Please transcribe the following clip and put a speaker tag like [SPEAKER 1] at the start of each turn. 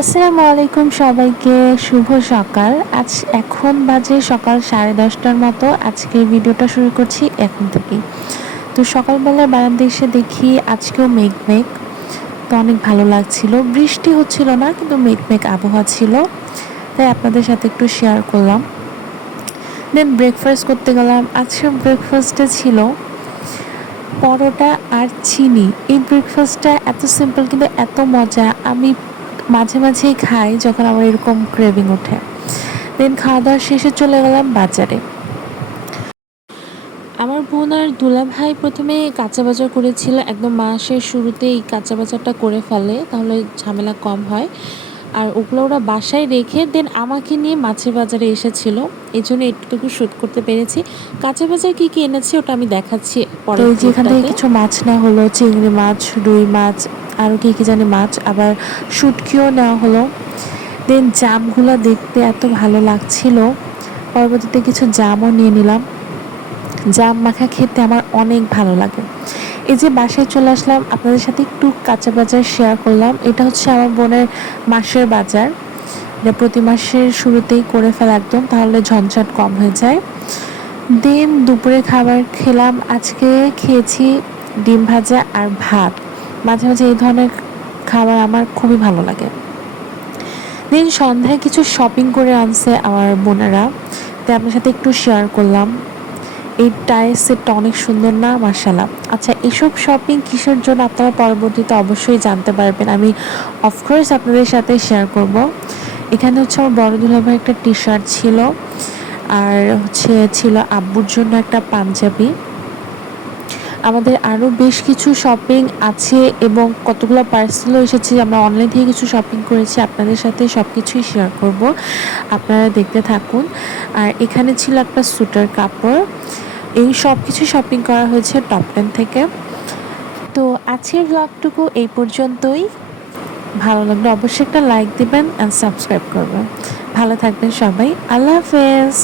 [SPEAKER 1] আসসালামু আলাইকুম সবাইকে, শুভ সকাল। আজ এখন বাজে সকাল সাড়ে দশটার মতো। আজকে ভিডিওটা শুরু করছি এখন থেকেই। তো সকালবেলা বারান্দা এসে দেখি আজকেও মেঘ মেঘ তো অনেক ভালো লাগছিল। বৃষ্টি হচ্ছিল না, কিন্তু মেঘ মেঘ আবহাওয়া ছিল। তাই আপনাদের সাথে একটু শেয়ার করলাম। দেন ব্রেকফাস্ট করতে গেলাম। আজকে ব্রেকফাস্টে ছিল পরোটা আর চিনি। এই ব্রেকফাস্টটা এত সিম্পল কিন্তু এত মজা। আমি মাঝে মাঝেই খাই যখন আমার এরকম ক্রেভিং ওঠে। দেন খাওয়া দাওয়া শেষে চলে গেলাম বাজারে। আমার বোন আর দুলা ভাই প্রথমে কাঁচা বাজার করেছিল। একদম মাসের শুরুতেই কাঁচা বাজারটা করে ফেলে, তাহলে ঝামেলা কম হয়। আর ওগুলো ওরা বাসায় রেখে দেন আমাকে নিয়ে মাছের বাজারে এসেছিল। এই জন্য একটুকু শ্যুট করতে পেরেছি। কাঁচা বাজার কী কী এনেছি ওটা আমি দেখাচ্ছি পরে যেখান থেকে কিছু মাছ নেওয়া হলো চিংড়ি মাছ রুই মাছ আরও কী কী জানি মাছ আবার শুটকিও নেওয়া হলো। দেন জামগুলো দেখতে এত ভালো লাগছিল। পরবর্তীতে কিছু জামও নিয়ে নিলাম। জাম মাখা খেতে আমার অনেক ভালো লাগে। এই যে বাসায় চলে আসলাম, আপনাদের সাথে একটু কাঁচা বাজার শেয়ার করলাম। এটা হচ্ছে আমার বোনের মাসের বাজার। এটা প্রতি মাসের শুরুতেই করে ফেলা একদম, তাহলে ঝঞ্ঝাট কম হয়ে যায়। দেন দুপুরে খাবার খেলাম, আজকে খেয়েছি ডিম ভাজা আর ভাত। মাঝে মাঝে এই ধরনের খাবার আমার খুবই ভালো লাগে। দিন সন্ধ্যায় কিছু শপিং করে আনছে আমার বোনেরা। তাই আপনার সাথে একটু শেয়ার করলাম। এই টায়ার সেটটা অনেক সুন্দর না মার্শাল্লাহ আচ্ছা এসব শপিং কিসের জন্য আপনারা পরবর্তীতে অবশ্যই জানতে পারবেন। আমি অফকোর্স আপনাদের সাথে শেয়ার করব। এখানে হচ্ছে আমার বড় দুলাভাই একটা টি শার্ট ছিল, আর হচ্ছে ছিল আব্বুর জন্য একটা পাঞ্জাবি। আমাদের আরও বেশ কিছু শপিং আছে এবং কতগুলো পার্সেলও এসেছে, আমরা অনলাইন থেকে কিছু শপিং করেছি, আপনাদের সাথে সব কিছুই শেয়ার করব। আপনারা দেখতে থাকুন। আর এখানে ছিল একটা সুটার কাপড়। এই সব কিছু শপিং করা হয়েছে টপ টেন থেকে। তো আজকের ব্লগটুকু এই পর্যন্তই। ভালো লাগলে অবশ্যই একটা লাইক দিবেন অ্যান্ড সাবস্ক্রাইব করবেন। ভালো থাকবেন সবাই। আল্লাহ হাফেজ।